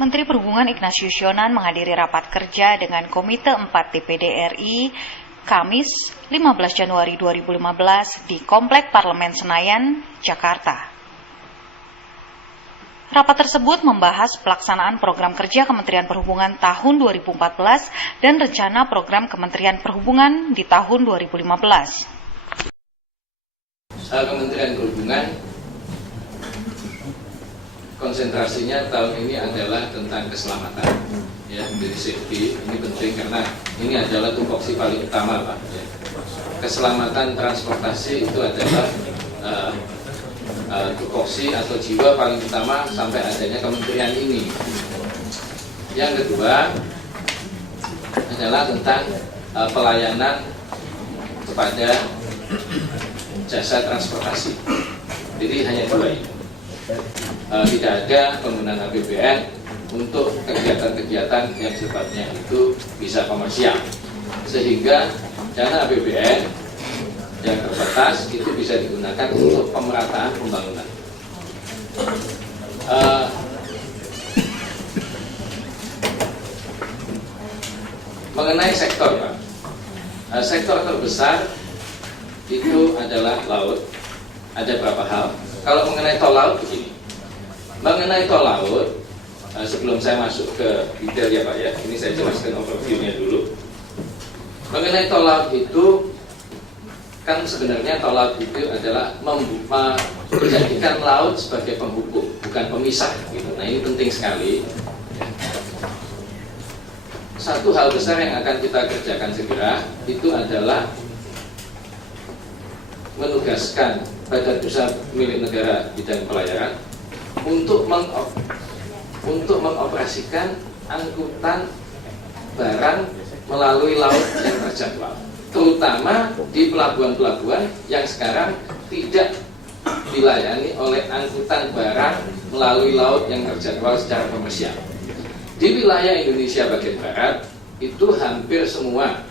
Menteri Perhubungan Ignatius Jonan menghadiri rapat kerja dengan Komite 4 DPD RI Kamis 15 Januari 2015 di Komplek Parlemen Senayan, Jakarta. Rapat tersebut membahas pelaksanaan program kerja Kementerian Perhubungan tahun 2014 dan rencana program Kementerian Perhubungan di tahun 2015. Kementerian Perhubungan konsentrasinya tahun ini adalah tentang keselamatan, ya, dari safety. Ini penting karena ini adalah tupoksi paling utama, Pak. Ya. Keselamatan transportasi itu adalah tupoksi atau jiwa paling utama sampai adanya kementerian ini. Yang kedua adalah tentang pelayanan kepada jasa transportasi. Jadi hanya dua ini. Tidak ada penggunaan APBN untuk kegiatan-kegiatan yang sifatnya itu bisa komersial, sehingga dana APBN yang terbatas itu bisa digunakan untuk pemerataan pembangunan. Mengenai sektor, Pak, sektor terbesar itu adalah laut. Ada berapa hal? Kalau mengenai tol laut begini, mengenai tol laut, sebelum saya masuk ke detail ya Pak ya, ini saya jelaskan overview-nya dulu. Mengenai tol laut itu, kan sebenarnya tol laut itu adalah menjadikan laut sebagai penghubung, bukan pemisah gitu. Nah ini penting sekali. Satu hal besar yang akan kita kerjakan segera itu adalah menugaskan Badan Usaha milik negara bidang pelayaran untuk mengoperasikan angkutan barang melalui laut yang terjadwal, terutama di pelabuhan-pelabuhan yang sekarang tidak dilayani oleh angkutan barang melalui laut yang terjadwal secara komersial. Di wilayah Indonesia bagian barat itu hampir semua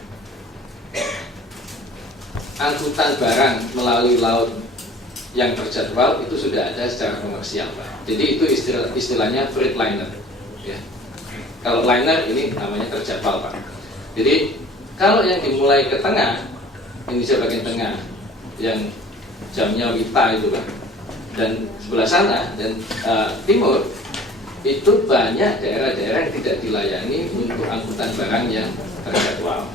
angkutan barang melalui laut yang terjadwal itu sudah ada secara komersial, Pak. Jadi itu istilahnya freight liner, ya. Kalau liner ini namanya terjadwal, Pak. Jadi kalau yang dimulai ke tengah, Indonesia bagian tengah, yang jamnya Wita itu, Pak, dan sebelah sana dan timur itu banyak daerah-daerah yang tidak dilayani untuk angkutan barang yang terjadwal.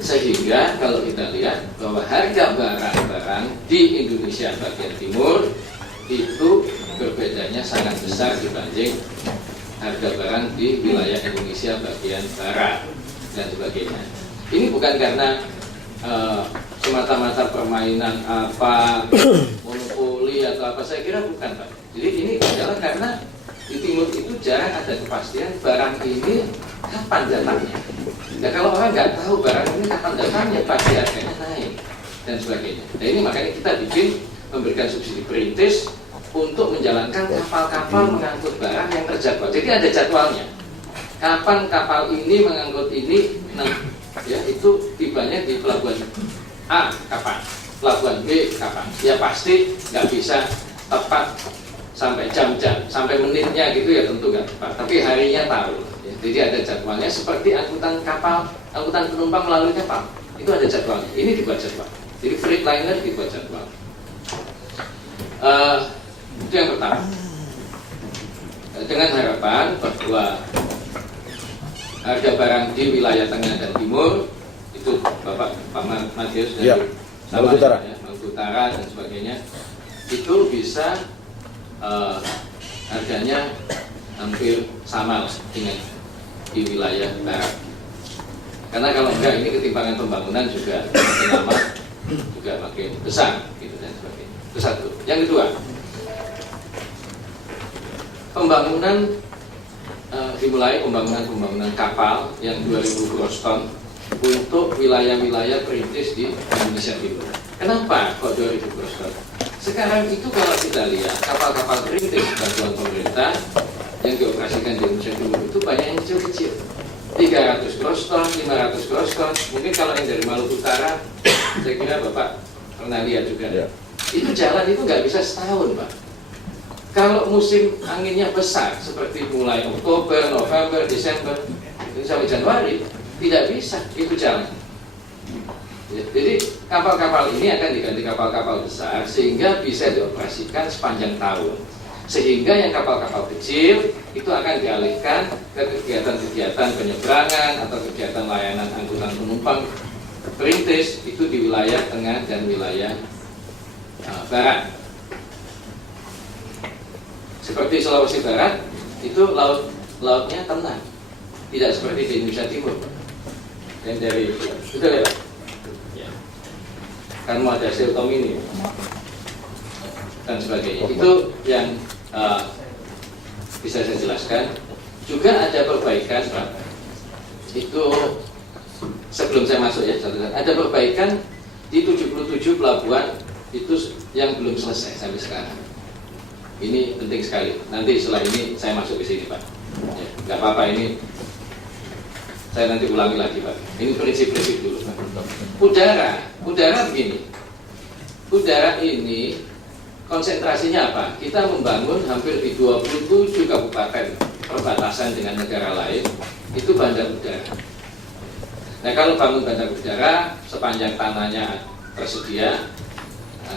Sehingga kalau kita lihat bahwa harga barang-barang di Indonesia bagian timur itu berbedanya sangat besar dibanding harga barang di wilayah Indonesia bagian barat dan sebagainya. Ini bukan karena semata-mata permainan apa monopoli atau apa, saya kira bukan, Pak. Jadi ini adalah karena di timur itu jarang ada kepastian barang ini kapan datangnya. Nah kalau orang nggak tahu barang ini kapan datangnya, pasti harganya naik dan sebagainya. Nah ini makanya kita memberikan subsidi perintis untuk menjalankan kapal-kapal mengangkut barang yang terjadwal. Jadi ada jadwalnya. Kapan kapal ini mengangkut ini, nah, ya itu tibanya di pelabuhan A kapan, pelabuhan B kapan. Ya pasti nggak bisa tepat sampai jam-jam, sampai menitnya gitu ya tentu nggak tepat. Tapi harinya tahu. Jadi ada jadwalnya seperti angkutan kapal, angkutan penumpang melalui kapal. Itu ada jadwalnya. Ini dibuat jadwal. Jadi freight liner dibuat jadwal. Itu yang pertama. Dengan harapan bahwa harga barang di wilayah tengah dan timur itu Pak Matius dari Maluku Utara, Maluku Utara dan sebagainya itu bisa harganya hampir sama dengan di wilayah barat. Karena kalau enggak ini ketimpangan pembangunan juga makin lama juga makin besar gitu dan sebagainya. Itu satu. Yang kedua, pembangunan dimulai pembangunan kapal yang 2000 gross ton untuk wilayah-wilayah perintis di Indonesia Timur. Kenapa kok 2000 gross ton? Sekarang itu kalau kita lihat kapal-kapal perintis bantuan pemerintah yang dioperasikan di Indonesia Timur itu banyak yang kecil-kecil, 300 gross ton, 500 gross ton. Mungkin kalau yang dari Maluku Utara, saya kira Bapak pernah lihat juga ya. Itu jalan itu nggak bisa setahun, Pak. Kalau musim anginnya besar seperti mulai Oktober, November, Desember sampai Januari, tidak bisa itu jalan. Jadi kapal-kapal ini akan diganti kapal-kapal besar sehingga bisa dioperasikan sepanjang tahun. Sehingga yang kapal-kapal kecil itu akan dialihkan ke kegiatan-kegiatan penyeberangan atau kegiatan layanan angkutan penumpang perintis itu di wilayah tengah dan wilayah barat. Seperti Sulawesi Barat itu lautnya tenang, tidak seperti di Indonesia Timur. Yang dari sudah lewat. Kan mau ada siltom ini dan sebagainya. Itu yang bisa saya jelaskan. Juga ada perbaikan, Pak. Itu sebelum saya masuk ya, ada perbaikan di 77 pelabuhan itu yang belum selesai sampai sekarang. Ini penting sekali. Nanti setelah ini saya masuk ke sini, Pak. Ya, nggak apa-apa, ini saya nanti ulangi lagi, Pak. Ini prinsip-prinsip dulu, Pak. Udara begini. Udara ini konsentrasinya apa? Kita membangun hampir di 27 kabupaten perbatasan dengan negara lain, itu bandar udara. Nah, kalau bangun bandar udara, sepanjang tanahnya tersedia,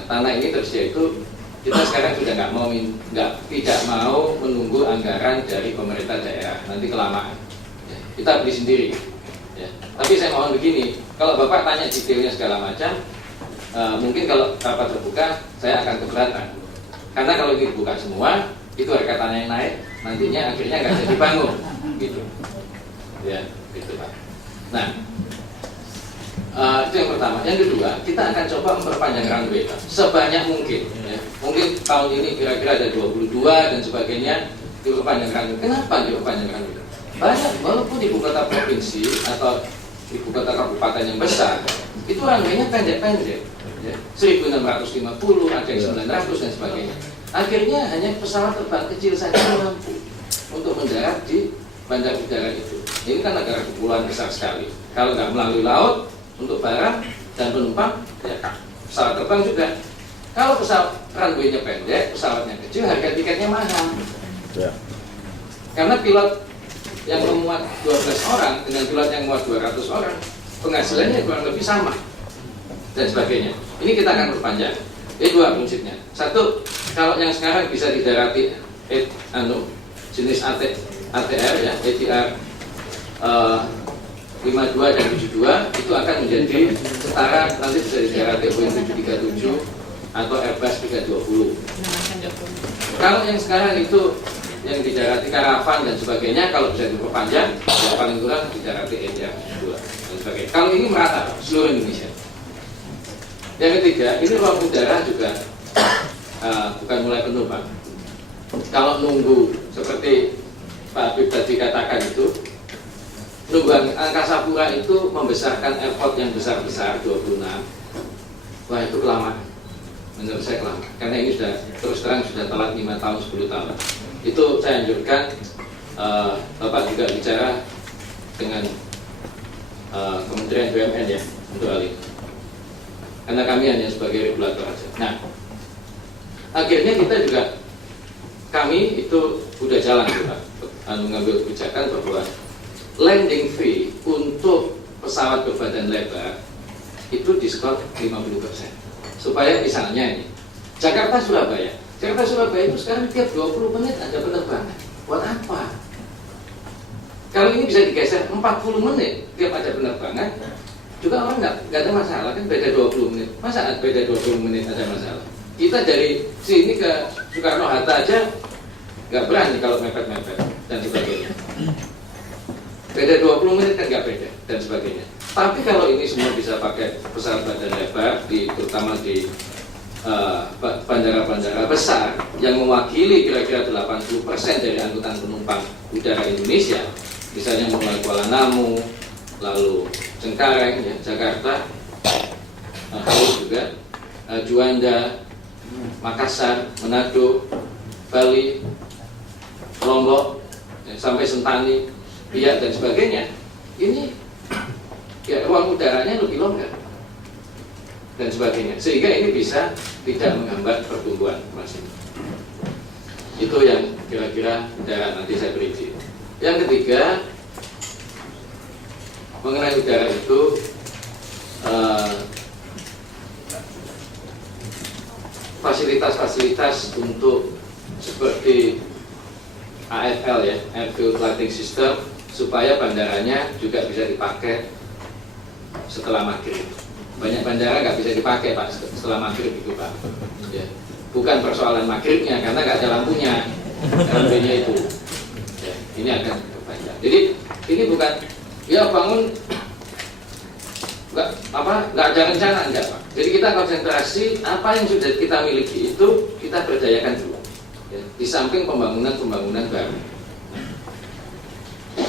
tanah ini tersedia itu kita sekarang sudah tidak mau menunggu anggaran dari pemerintah daerah, nanti kelamaan. Kita beli sendiri. Ya. Tapi saya mohon begini, kalau Bapak tanya detailnya segala macam, mungkin kalau rapat terbuka, saya akan keberatan. Karena kalau ini dibuka semua, itu harga tanah yang naik, nantinya akhirnya nggak jadi bangun, gitu. Ya, gitu Pak. Nah, itu yang pertama. Yang kedua, kita akan coba memperpanjang runway Pak, sebanyak mungkin. Ya. Mungkin tahun ini kira-kira ada 22 dan sebagainya, diperpanjang runway. Kenapa diperpanjang runway? Banyak, walaupun ibu kota provinsi atau ibu kota kabupaten yang besar, itu runway-nya pendek-pendek, ya. 1650, ada yang 900 dan sebagainya. Akhirnya hanya pesawat terbang kecil saja mampu untuk mendarat di bandar udara itu. Ini kan negara kepulauan besar sekali. Kalau nggak melalui laut untuk barang dan penumpang, ya pesawat terbang juga. Kalau pesawat runway-nya pendek, pesawatnya kecil, harga tiketnya mahal. Ya. Karena pilot yang memuat 12 orang dengan pilot yang memuat 200 orang, penghasilannya kurang lebih sama dan sebagainya. Ini kita akan perpanjang. Ini dua prinsipnya. Satu, kalau yang sekarang bisa didarati jenis ATR ya, ATR 52 dan 72 itu akan menjadi setara, nanti bisa didarati Boeing 737 atau Airbus 320. Ya. Kalau yang sekarang itu yang didarati karavan dan sebagainya, kalau bisa diperpanjang, ya paling kurang didarati ATR 72 dan sebagainya. Kalau ini merata seluruh Indonesia. Yang ketiga, ini ruang udara juga bukan mulai penuh Pak. Kalau nunggu seperti Pak Habib tadi katakan itu, nunggu Angkasa Pura itu membesarkan airport yang besar-besar 26. Wah, itu kelamaan. Menurut saya kelamaan. Karena ini sudah terus terang sudah telat 5 tahun, 10 tahun. Itu saya anjurkan Bapak juga bicara dengan Kementerian BUMN ya untuk hal ini. Karena kami hanya sebagai regulator saja. Nah, akhirnya kita juga, kami itu udah jalan juga mengambil kebijakan bahwa landing fee untuk pesawat berbadan lebar itu diskon 50%. Supaya misalnya ini Jakarta Surabaya itu sekarang tiap 20 menit ada penerbangan. Buat apa? Kalau ini bisa digeser 40 menit tiap ada penerbangan, juga orang nggak ada masalah, kan beda 20 menit. Masa beda 20 menit ada masalah? Kita dari sini ke Soekarno-Hatta aja nggak berani kalau mepet-mepet dan sebagainya. Beda 20 menit kan nggak beda dan sebagainya. Tapi kalau ini semua bisa pakai pesawat badan lebar, terutama di bandara-bandara besar yang mewakili kira-kira 80% dari angkutan penumpang udara Indonesia, misalnya mulai Kuala Namu, lalu Cengkareng, ya, Jakarta, Haus juga, Juanda, Makassar, Manado, Bali, Lombok, ya, sampai Sentani, Biak dan sebagainya. Ini ya ruang udaranya lebih longgar dan sebagainya, sehingga ini bisa tidak menghambat pertumbuhan masing. Itu yang kira-kira darat, nanti saya beri. Yang ketiga, mengenai udara itu fasilitas-fasilitas untuk seperti AFL ya, Airfield Lighting System, supaya bandaranya juga bisa dipakai setelah maghrib. Banyak bandara nggak bisa dipakai Pak setelah maghrib itu Pak. Ya. Bukan persoalan maghribnya karena nggak ada lampunya, lampunya itu. Ya, ini akan berpanjang. Jadi ini bukan ya bangun nggak ada rencana enggak Pak. Jadi kita konsentrasi apa yang sudah kita miliki itu kita berdayakan dulu. Ya, di samping pembangunan baru.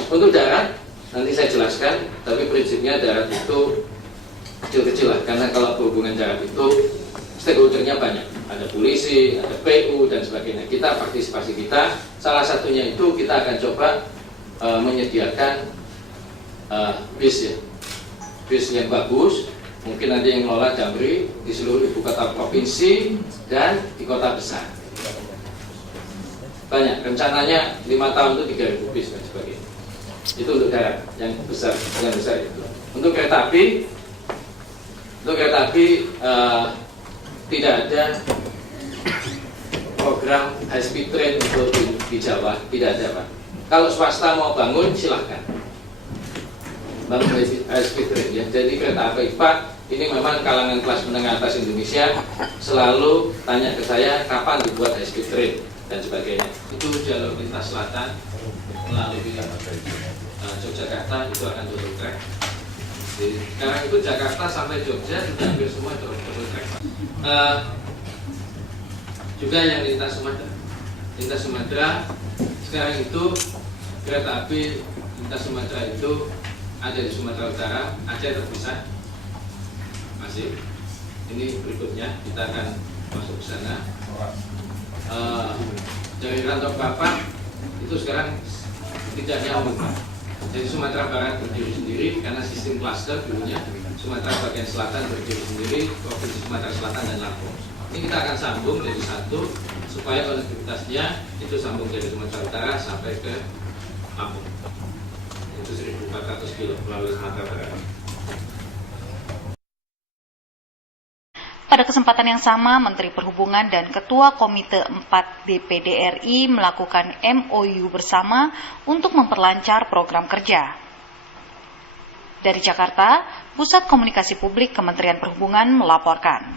Untuk darat nanti saya jelaskan, tapi prinsipnya darat itu kecil-kecil lah, karena kalau berhubungan darat itu stakeholdernya banyak, ada polisi, ada PU dan sebagainya. Kita partisipasi kita, salah satunya itu kita akan coba menyediakan bis ya, bis yang bagus, mungkin ada yang ngelola Damri di seluruh ibu kota provinsi dan di kota besar. Banyak, rencananya 5 tahun itu 3.000 bis dan sebagainya. Itu untuk darat yang besar itu. Untuk kereta api tidak ada program high speed train untuk di Jawa, tidak ada Pak. Kalau swasta mau bangun silahkan bangun high speed train ya. Jadi kereta api Pak ini memang kalangan kelas menengah atas Indonesia selalu tanya ke saya kapan dibuat high speed train dan sebagainya. Itu jalur lintas selatan melalui Yogyakarta itu akan double track. Jadi, sekarang itu Jakarta sampai Jogja sudah hampir semua double track. Juga yang lintas Sumatera sekarang itu kereta api lintas Sumatera itu ada di Sumatera Utara, Aceh terpisah masih. Ini berikutnya kita akan masuk ke sana. Dari Rantau Bapak itu sekarang tidak nyambung Pak. Jadi Sumatera Barat berdiri sendiri karena sistem klaster dulunya. Sumatera bagian selatan berdiri sendiri, Provinsi Sumatera Selatan dan Lampung. Ini kita akan sambung jadi satu supaya konektivitasnya itu sambung dari Sumatera Utara sampai ke Lampung. Itu 1.400 kilo melalui Sumatera Barat. Pada kesempatan yang sama, Menteri Perhubungan dan Ketua Komite 4 DPD RI melakukan MOU bersama untuk memperlancar program kerja. Dari Jakarta, Pusat Komunikasi Publik Kementerian Perhubungan melaporkan.